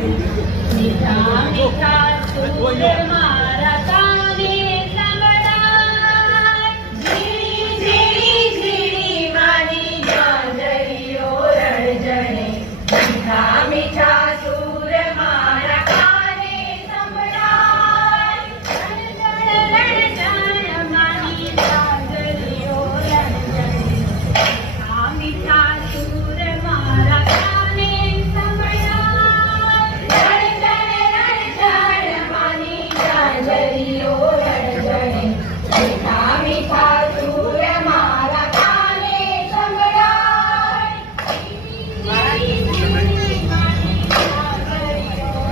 Mita, mita, tu hermano.